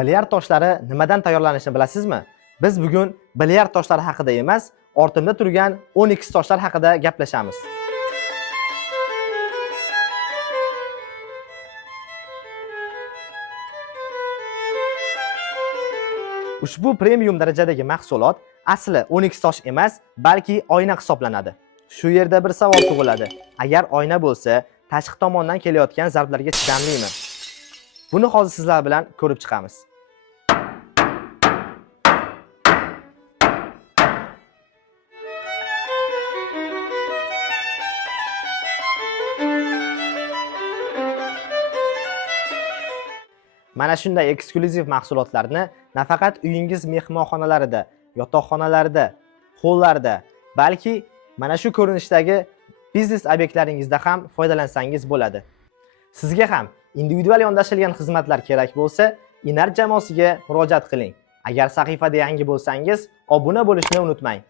Bilyard toshlari nimadan tayyorlanishini bilasizmi? Biz bugun bilyard toshlari haqida emas, ortimda turgan 12 toshlar haqida gaplashamiz. Ushbu premium darajadagi mahsulot asli 12 tosh emas, balki oyna hisoblanadi. Shu yerda bir savol tug'iladi. Agar oyna bo'lsa, tashqi tomondan kelayotgan zarblarga chidamlimi? Buni hozir sizlar bilan ko'rib chiqamiz. Mana shunday eksklyuziv mahsulotlarni nafaqat uyingiz mehmonxonalarida, yotoqxonalarida, hollarda, balki mana shu ko'rinishdagi biznes obyektlaringizda ham foydalansangiz bo'ladi. Sizga ham individual yondashilgan xizmatlar kerak bo'lsa, Inar jamoasiga murojaat qiling. Agar sahifada yangi bo'lsangiz, obuna bo'lishni unutmang.